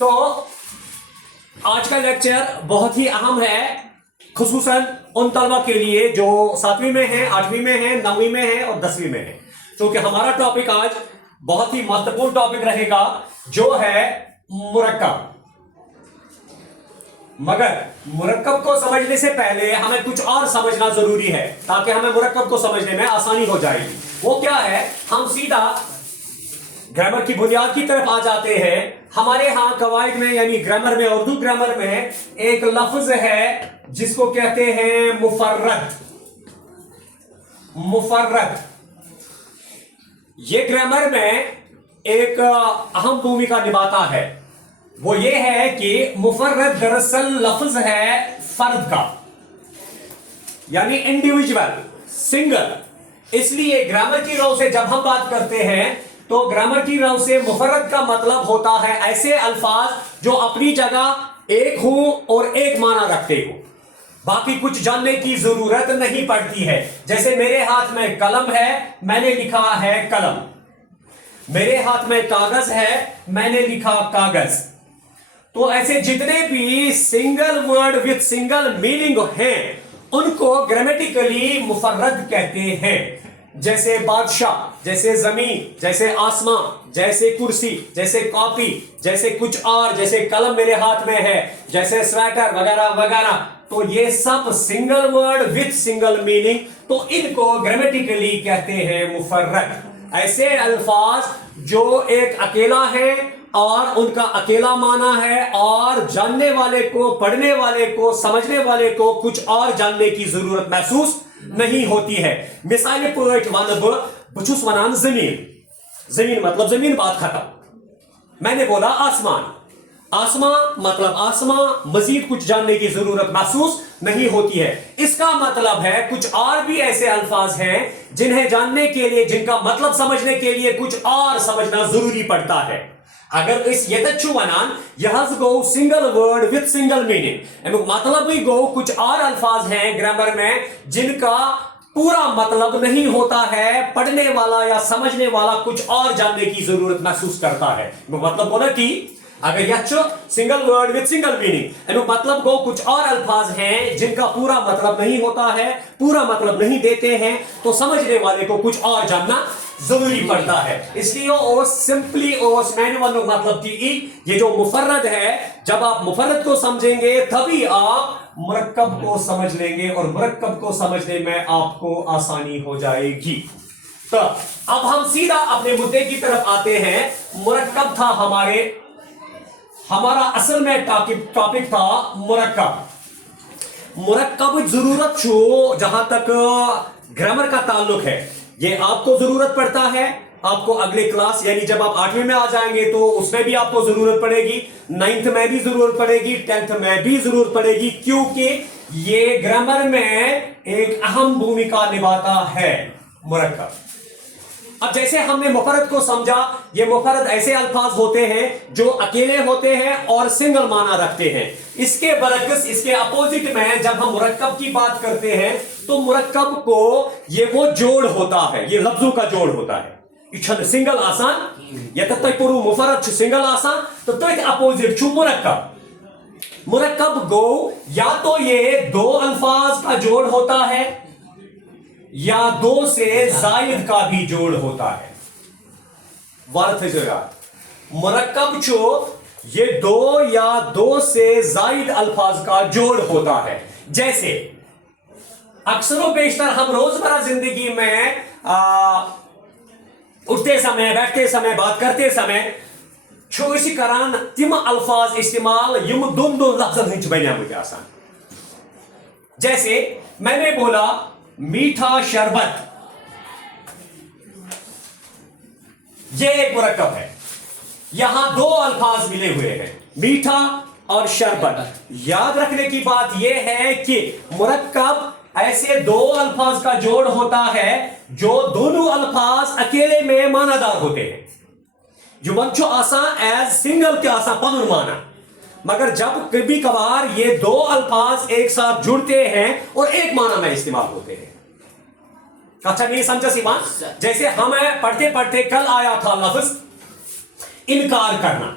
تو आज का लेक्चर बहुत ही अहम है, खुसूसन उन तलबा के लिए जो 7वीं में है, 8वीं में है, 9वीं में है और 10वीं में है, क्योंकि हमारा टॉपिक आज बहुत ही महत्वपूर्ण टॉपिक रहेगा जो है मुरक्कब। मगर मुरक्कब को समझने से पहले हमें कुछ और समझना जरूरी है ताकि हमें मुरक्कब को समझने में आसानी हो जाएगी। वो क्या है, हम सीधा ग्रामर की बुनियाद की तरफ आ जाते हैं। हमारे यहाँ कवायद में यानी ग्रामर में, उर्दू ग्रामर में एक लफ्ज है जिसको कहते हैं मुफर्रद। मुफर्रद ये ग्रामर में एक अहम भूमिका निभाता है। वो ये है कि मुफर्रद दरअसल लफ्ज है फर्द का, यानी इंडिविजुअल, सिंगल। इसलिए ग्रामर की राव से जब हम बात करते हैं तो ग्रामर की राव से मुफर्रद का मतलब होता है ऐसे अल्फाज जो अपनी जगह एक हो और एक माना रखते हो, बाकी कुछ जानने की जरूरत नहीं पड़ती है। जैसे मेरे हाथ में कलम है, मैंने लिखा है कलम। मेरे हाथ में कागज है, मैंने लिखा कागज। तो ऐसे जितने भी single word with single meaning हैं उनको ग्रामेटिकली मुफर्रद कहते हैं। जैसे बादशाह, जैसे जमीन, जैसे आसमां, जैसे कुर्सी, जैसे कॉपी, जैसे कुछ और, जैसे कलम मेरे हाथ में है, जैसे स्वेटर वगैरह वगैरह। तो ये सब single word with single meaning, तो इनको ग्रामेटिकली कहते हैं मुफर्रद। ऐसे अल्फाज जो एक अकेला है और उनका अकेला माना है और जानने वाले को, पढ़ने वाले को, समझने वाले को कुछ और जानने की जरूरत महसूस नहीं होती है। मिसाल पॉइंट वन बुछुस वनान जमीन। जमीन मतलब जमीन, बात खत्म। मैंने बोला आसमान। आसमां मतलब आसमां, मजीद कुछ जानने की जरूरत महसूस नहीं होती है। इसका मतलब है कुछ और भी ऐसे अल्फाज हैं जिन्हें जानने के लिए, जिनका मतलब समझने के लिए कुछ और समझना जरूरी पड़ता है। अगर इस यतच्छु वनान यहां गो single word with single meaning, मतलब ही गो कुछ और अल्फाज हैं ग्रामर में जिनका पूरा मतलब नहीं होता है, पढ़ने वाला या समझने वाला कुछ और जानने की जरूरत महसूस करता है। मतलब बोला कि अगर यच्छु single word with single meaning, मतलब को कुछ और अल्फाज हैं जिनका पूरा मतलब नहीं होता है, पूरा मतलब नहीं देते हैं, तो समझने वाले को कुछ और जानना जरूरी पड़ता है। इसलिए ओ सिंपली ओस मैंने मतलब कि ये जो मुफर्रद है, जब आप मुफर्रद को समझेंगे तभी आप मुरक्कब को समझ लेंगे और मुरक्कब को समझने में आपको आसानी हो जाएगी। तो अब हम सीधा अपने मुद्दे की तरफ आते हैं। मुरक्कब था हमारा असल में टॉपिक था मुरक्कब। मुरक्कब जरूरत छो जहां तक ग्रामर का ताल्लुक है, ये आपको जरूरत पड़ता है। आपको अगले क्लास यानी जब आप 8वीं में आ जाएंगे तो उसमें भी आपको जरूरत पड़ेगी, 9th में भी जरूरत पड़ेगी, 10th में भी जरूरत पड़ेगी, क्योंकि ये ग्रामर में एक अहम भूमिका निभाता है मुरक्कब। अब जैसे हमने मुफर्रद को समझा, ये मुफर्रद ऐसे अल्फाज होते हैं जो अकेले होते हैं और सिंगल माना रखते हैं। इसके बरक्स, इसके अपोजिट में जब हम मुरक्कब की बात करते हैं तो मुरक्कब को ये वो जोड़ होता है, ये लफ्जों का जोड़ होता है। इच्छन सिंगल आसान या तत्पुरु मुफर्रद सिंगल आसान, तो एक अपोजिट छु मुरक्कब। मुरक्कब गो या तो ये दो अल्फाज का जोड़ होता है या दो से जायद का भी जोड़ होता है। वर्थ जगह मुरक्कब जो ये दो या दो से जायद अल्फाज का जोड़ होता है। जैसे अक्सर बेशतर हम रोजमर्रा जिंदगी में उठते समय, बैठते समय, बात करते समय छो इसी करान तिम अल्फाज इस्तेमाल युम दुम लफ्जन हिंच बनियामुत आसान। जैसे मैंने बोला मीठा शरबत, ये एक मुरक्कब है। यहां दो अल्फाज मिले हुए हैं, मीठा और शरबत। याद रखने की बात यह है कि मुरक्कब ऐसे दो अल्फाज का जोड़ होता है जो दोनों अल्फाज अकेले में मानादार होते हैं। जो बंचो आसा एज सिंगल के आसा पनुन माना, मगर जब कभी कभार ये दो अल्फाज एक साथ जुड़ते हैं और एक माना में इस्तेमाल होते हैं। अच्छा नहीं समझा सी बात? जैसे हमें पढ़ते पढ़ते कल आया था लफ्ज इनकार करना।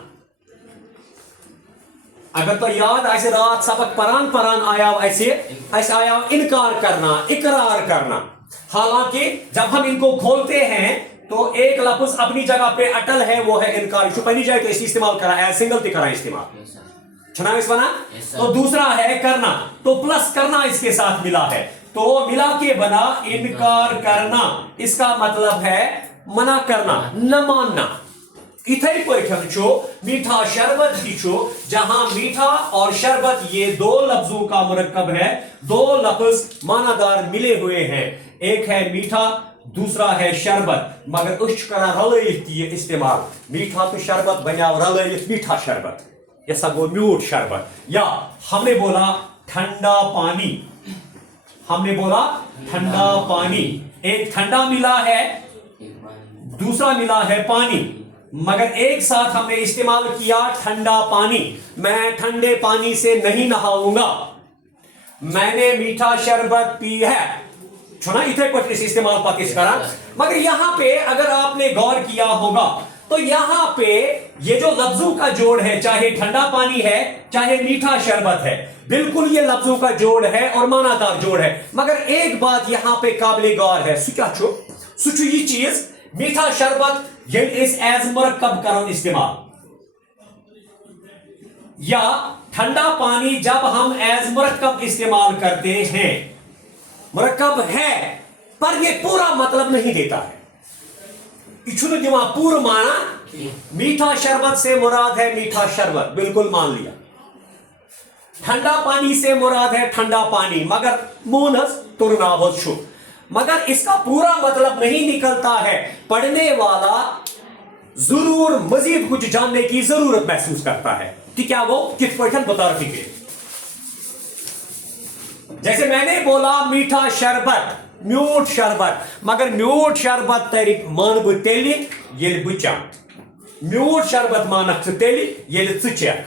अगर तो याद ऐसे रात सबक परान परान आया ऐसे आया इनकार करना, इकरार करना। हालांकि जब हम इनको खोलते हैं तो एक लफ्ज अपनी जगह पे अटल है, वो है इनकार। पहली जाए तो इसे इस्तेमाल करा है, सिंगल ते करा इस्तेमाल छना इस बना। तो दूसरा है करना, तो प्लस करना इसके साथ मिला है, तो मिला के बना इनकार करना। इसका मतलब है मना करना, न मानना। इथे पैठन छो मीठा शरबत भी छो, जहां मीठा और शरबत ये दो लफ्जों का मुरक्कब है, दो लफ्ज मानादार मिले हुए हैं। एक है मीठा, दूसरा है शरबत, मगर उस करा रलयित ये इस्तेमाल। मीठा तो शरबत बना रलयित मीठा शरबत, ऐसा वो म्यूट शरबत। या हमने बोला ठंडा पानी, हमने बोला ठंडा पानी। एक ठंडा मिला है, दूसरा मिला है पानी, मगर एक साथ हमने इस्तेमाल किया ठंडा पानी। मैं ठंडे पानी से नहीं नहाऊंगा, मैंने मीठा शरबत पी है। सुना इथे कुछ इस्तेमाल पाकिस करा। मगर यहां पे अगर आपने गौर किया होगा तो यहां पे ये जो लफ्जों का जोड़ है, चाहे ठंडा पानी है चाहे मीठा शरबत है, बिल्कुल ये लफ्जों का जोड़ है और मानादार जोड़ है। मगर एक बात यहां पे काबिल गौर है, सुचु ये चीज मीठा शरबत ये इस एज मुरक्कब करो इस्तेमाल, या ठंडा पानी जब हम एज मुरक्कब इस्तेमाल करते हैं, मुरक्कब है पर ये पूरा मतलब नहीं देता है। इछुन दिमा पूर्ण माना, मीठा शरबत से मुराद है मीठा शरबत, बिल्कुल मान लिया। ठंडा पानी से मुराद है ठंडा पानी, मगर मूनस तुरना छु, मगर इसका पूरा मतलब नहीं निकलता है। पढ़ने वाला जरूर मजीद कुछ जानने की जरूरत महसूस करता है कि क्या वो किस पैठन बता रही। जैसे मैंने बोला मीठा शरबत, म्यूट शरबत, मगर म्यूट शरबत तरीक मान बु तेली ये बुचा, म्यूट शरबत मानक तेली ये चेक,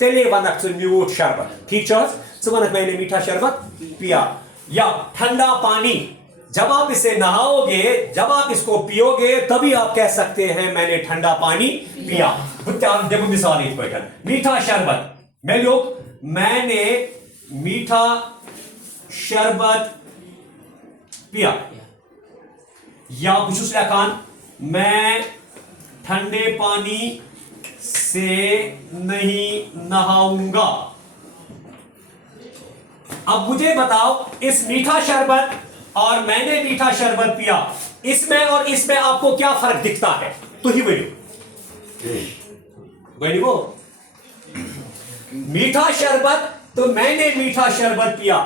तेले वनक म्यूट शरबत। ठीक है, सुबह मैंने मीठा शरबत पिया। या ठंडा पानी, जब आप इसे नहाओगे, जब आप इसको पियोगे, तभी आप कह सकते हैं मैंने ठंडा पानी पिया। जब मिसाल मीठा शरबत, मैं लोग मैंने मीठा शरबत पिया, या बुशुस लखान मैं ठंडे पानी से नहीं नहाऊंगा। अब मुझे बताओ, इस मीठा शरबत और मैंने मीठा शरबत पिया, इसमें और इसमें आपको क्या फर्क दिखता है? तो ही वो मीठा शरबत तो मैंने मीठा शरबत पिया,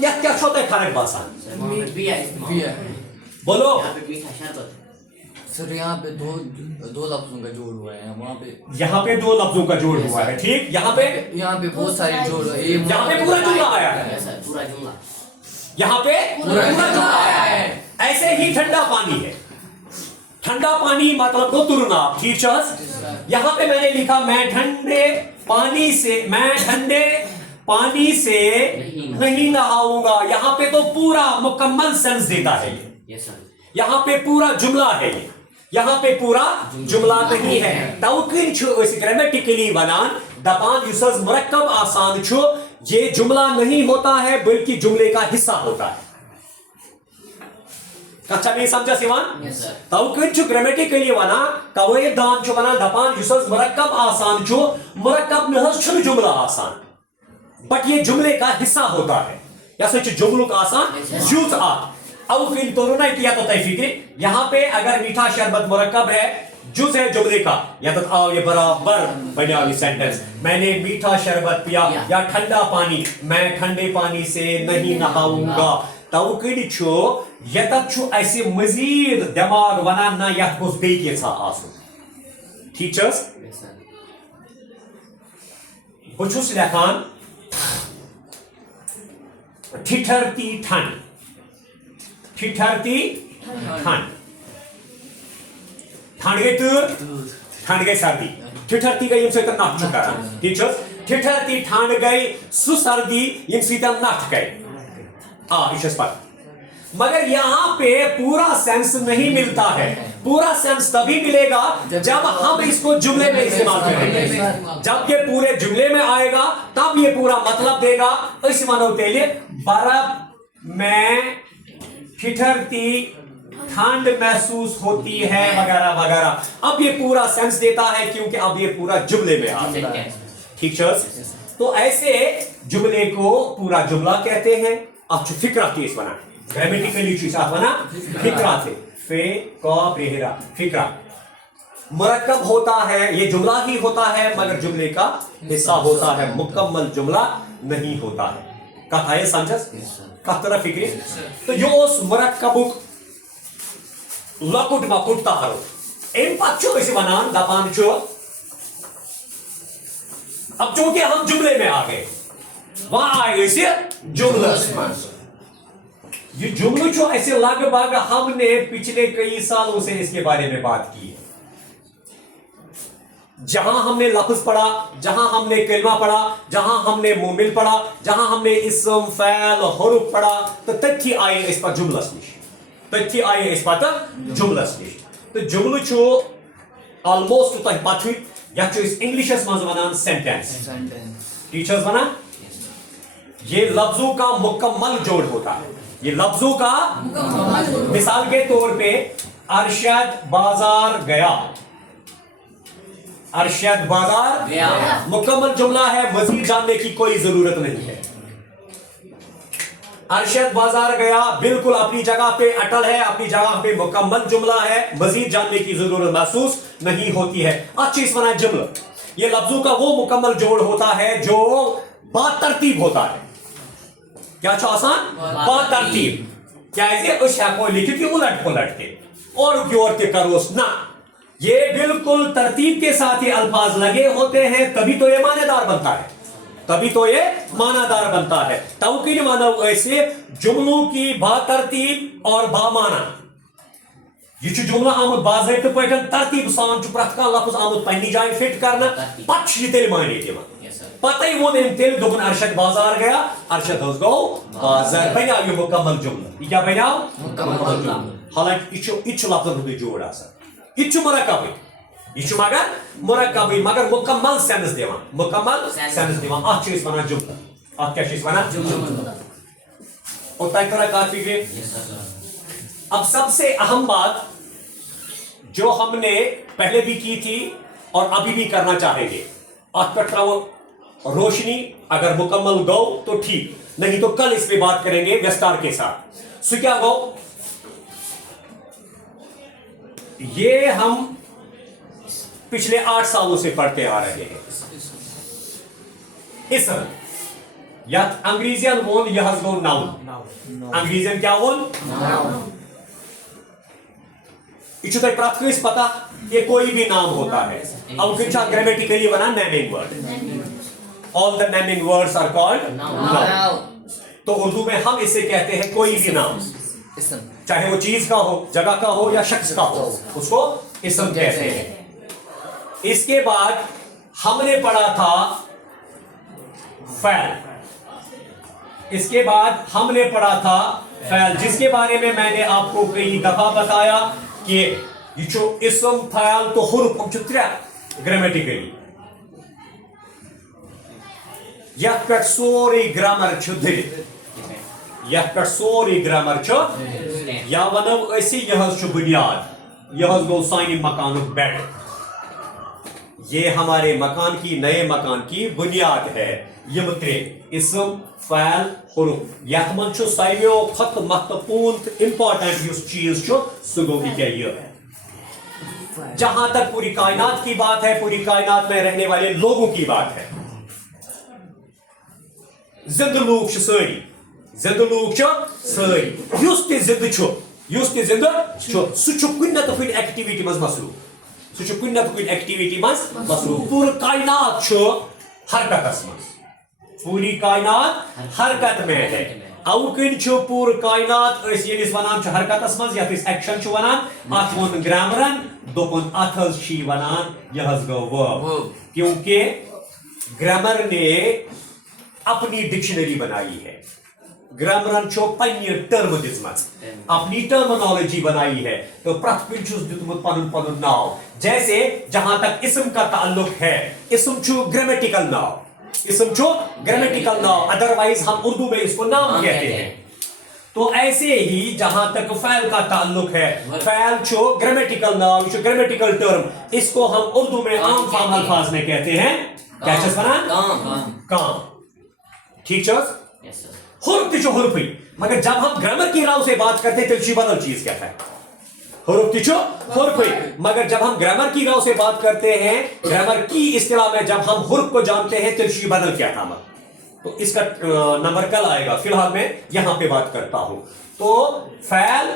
क्या छोटा है फर्क बासान? बोलो। मीठा शरबत सर यहाँ पे दो लफ्जों का जोड़ हुआ है, वहाँ पे यहाँ पे दो लफ्जों का जोड़ हुआ है। ठीक, यहाँ पे बहुत सारे जोड़ है, यहाँ पे पूरा जुमला आया है, पूरा जुमला यहाँ पे पूरा जुमला आया है। ऐसे ही ठंडा पानी है, ठंडा पानी मतलब को तुरना। ठीक है, यहाँ पे मैंने लिखा मैं ठंडे पानी से नहीं नहाऊंगा। यहाँ पे तो पूरा मुकम्मल सेंस देता है ये, यहाँ पे पूरा जुमला है ये, यहाँ पे पूरा जुमला नहीं है। तवकिन ग्रामेटिकली बनान दपान युसज मुरक्कब आसान छो, ये जुमला नहीं होता है बल्कि जुमले का हिस्सा होता है। अच्छा नहीं समझा सिवान? तवकिन छु ग्रामेटिकली बना कवे दान छु बना दपान युसज मुरक्कब आसान छो, मुरक्कब में हस छु जुमला आसान, बट ये जुमले का हिस्सा होता है। या सच जुमलों का आसान यूज आ अब फिर तोड़ना किया तो तैफिक्र। यहाँ पे अगर मीठा शरबत मुरक्कब है, जुज है जुमले का, या तो आओ ये बराबर बना ये सेंटेंस, मैंने मीठा शरबत पिया, या ठंडा पानी, मैं ठंडे पानी से नहीं नहाऊंगा। तवकिन छो यतत छो ऐसे मजीद दिमाग वना ना या कुछ बे के सा आसो। टीचर्स बुझुस लखान ठिठरती ठंड, ठिठरती ठंड, ठंड गई तूर, ठंड गई सर्दी, ठिठरती गई इनसे तो नाच चुका है। टीचर्स ठिठरती ठंड गई सु सर्दी इनसे तो नाच गई इस पर, मगर यहां पे पूरा सेंस नहीं मिलता है। पूरा सेंस तभी मिलेगा जब हम इसको जुमले में इस्तेमाल करेंगे। जब ये पूरे जुमले में आएगा तब ये पूरा मतलब देगा। इस मानो के लिए बर्फ में ठिठुरती ठंड महसूस होती है वगैरह वगैरह। अब ये पूरा सेंस देता है क्योंकि अब ये पूरा जुमले में आ गया। ठीक है, तो ऐसे जुमले को पूरा जुमला कहते हैं। अब फिक्रा केस बना, ग्रामेटिकली चीज बना फिक्रा थे, फे का प्रेहरा फिक्रा मुरक्कब होता है, ये जुमला ही होता है मगर जुमले का हिस्सा होता है, मुकम्मल जुमला नहीं होता है। कथा ये समझस कतरा फिक्री तो यो उस मुरक्कबुक लकुट मकुट तारो इन पच्चों इसे बनान दपान चो। अब चूंकि हम जुमले में आ गए, वहां आए इसे जुमला। ये जुमला जो ऐसे लगभग हमने पिछले कई सालों से इसके बारे में बात की है। जहां हमने लफ्ज पढ़ा, जहां हमने कलमा पढ़ा, जहां हमने मोमिल पढ़ा, जहां हमने इस्म फैल हुरूफ पढ़ा, तो तथ्य आए इस पर जुमलस निश, तथ्य आए इस पर जुमलस निश। तो जुमल छो ऑलमोस्ट तक पथु या जो इस इंग्लिशस में वनान सेंटेंस। टीचर्स बना ये लफ्जों का मुकम्मल जोड़ होता है, ये लफ्जों का मिसाल के तौर पे अरशद बाजार गया, अरशद बाजार गया मुकम्मल जुमला है, मजीद जानने की कोई जरूरत नहीं है। अरशद बाजार गया बिल्कुल अपनी जगह पे अटल है, अपनी जगह पे मुकम्मल जुमला है, मजीद जानने की जरूरत महसूस नहीं होती है। अच्छी इस वना जुमला ये लफ्जों का वो मुकम्मल जोड़ होता है जो बातरतीब होता है। क्या छो आसान बातरतीब, क्या ऐसे लिखी थी उलट पुलट के और के करोस ना, ये बिल्कुल तरतीब के साथ ये अल्फाज लगे होते हैं, तभी तो ये मानेदार बनता है, तभी तो ये मानादार बनता है। तवकील माना ऐसे जुमलों की बातरतीब और बामाना। ये जुमला आमुद बाज़ाब्ते पे तरतीब सान प्रत कह लफ्ज आमुद पन्नी जाए फिट करना, पत तेल माने दिवान पता ही वो तेल दोपन अरशद बाजार गया, अरशद गो बाजार बना ये मुकम्मल जुमला। ये क्या बना मुकम्मल जुमला, हालांकि इच लफ्ज जोड़ आसान इच मुरक्कब ये मगर मुरक्कब मगर मुकम्मल सेंस दिवान, मुकम्मल सेंस दिवान। अत चीज बना जुमला, अत क्या चीज बना जुमला। और तय तरह का फिक्र। अब सबसे अहम बात जो हमने पहले भी की थी और अभी भी करना चाहेंगे, अत पर रोशनी अगर मुकम्मल गो तो ठीक, नहीं तो कल इस पे बात करेंगे विस्तार के साथ। सो क्या गो ये हम पिछले 8 सालों से पढ़ते आ रहे हैं। इसम या अंग्रेजियन वोन यह गो नाउन, अंग्रेजियन क्या वोन इच्छुक प्रत कस पता ये कोई भी नाम होता है। अब कुछ ग्रामेटिकली बना naming word, all the naming words are called noun. तो उर्दू में हम इसे कहते हैं कोई भी नाम, चाहे वो चीज का हो, जगह का हो या शख्स का हो, उसको इस्म कहते हैं। इसके बाद हमने पढ़ा था फैल, इसके बाद हमने पढ़ा था फैल, जिसके बारे में मैंने आपको कई दफा बताया कि ये जो इस्म फैल तो हुरूफ हम त्रे ग्रामेटिकली यह पे सोरी ग्रामर दिल, यह पे सोरी ग्रामर या वनो ऐसी यह बुनियाद, यह गो सानी मकान बेड, ये हमारे मकान की नए मकान की बुनियाद है। यम त्रे इस्म फैल हुरूफ यह मन सारियों खत महत्वपूर्ण इंपॉर्टेंट चीज सो गो ये। जहां तक पूरी कायनात की बात है, पूरी कायनात में रहने वाले लोगों की बात है, जिंद लूक सारी, जिंद लूक सारी युस ते जिंद छो, युस ते जिंद छो सु कुन न कुन एक्टिविटी मज मसरूफ, सु कुन न कुन एक्टिविटी मज मसरूफ। पूरी कायनात छो हरकत मज, पूरी कायनात हरकत में है। अवकन छो पूरी कायनात यस वनान हरकत मज यथ एक्शन वनान अत वोन ग्रामरन दोपन अत वनान यह गो वर्ब, क्योंकि ग्रामर ने अपनी डिक्शनरी बनाई है। ग्रामरन छो पन्नी टर्म दिसमत अपनी टर्मिनोलॉजी बनाई है तो प्रथ कुन छुस दितमुत पनुन पनुन नाव जैसे जहां तक इसम का ताल्लुक है इसम छो ग्रामेटिकल नाव इसम छो ग्रामेटिकल नाव अदरवाइज हम उर्दू में इसको नाम कहते हैं तो ऐसे ही जहां तक फैल का ताल्लुक है फैल छो ग्रामेटिकल नाव छो ग्रामेटिकल टर्म इसको हम उर्दू में आम फाम अल्फाज में कहते हैं क्या चीज बना काम ठीक चीज यस सर हुर्फ तिचो हुर्फी मगर जब हम ग्रामर की राव से बात करते हैं तिलची बदल चीज क्या है हुर्फ तिचो हुर्फी मगर जब हम ग्रामर की राव से बात करते हैं ग्रामर की इस्तिलाह में जब हम हुर्फ को जानते हैं तिलची बदल क्या था तो इसका नंबर कल आएगा फिलहाल मैं यहां पे बात करता हूं तो फैल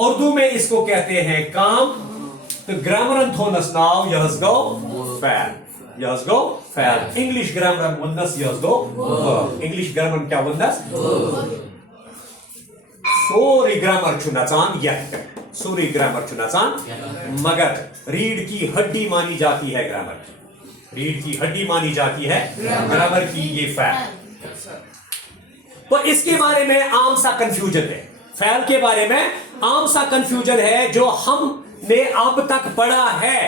उर्दू में इसको कहते हैं काम तो ग्रामरन थोनस नाव यहस गो फैल यहस गो फैल इंग्लिश ग्रामर वंदस यहस गो इंग्लिश ग्रामर क्या वंदस सोरी ग्रामर छु नचान यह सोरी ग्रामर छु नचान मगर रीढ़ की हड्डी मानी जाती है ग्रामर की रीढ़ की हड्डी मानी जाती है ग्रामर की ये फैल तो इसके बारे में आम सा कंफ्यूजन है फैल के बारे में आम सा कंफ्यूजन है जो हमने अब तक पढ़ा है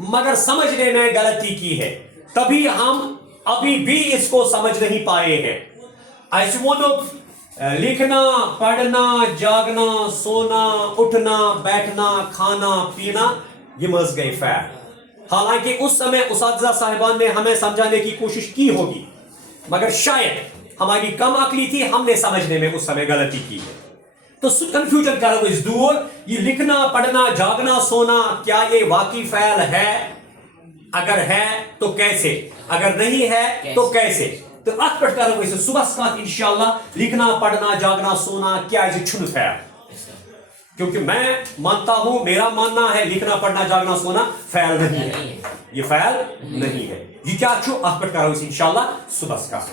मगर समझने में गलती की है तभी हम अभी भी इसको समझ नहीं पाए हैं ऐसे वो लोग लिखना पढ़ना जागना सोना उठना बैठना खाना पीना ये मस गए फैल हालांकि उस समय उस्ताद साहिबान ने हमें समझाने की कोशिश की होगी मगर शायद हमारी कम अकली थी हमने समझने में उस समय गलती की है तो कंफ्यूजन करो इस दूर ये लिखना पढ़ना जागना सोना क्या ये वाकई फैल है अगर है तो कैसे अगर नहीं है तो कैसे तो अत पर करो इसे सुबह इंशाल्लाह लिखना पढ़ना जागना सोना क्या ये छुन फैल क्योंकि मैं मानता हूं मेरा मानना है लिखना पढ़ना जागना सोना फैल नहीं है ये फैल नहीं है ये क्या छो अत पर करो इंशाल्लाह सुबह का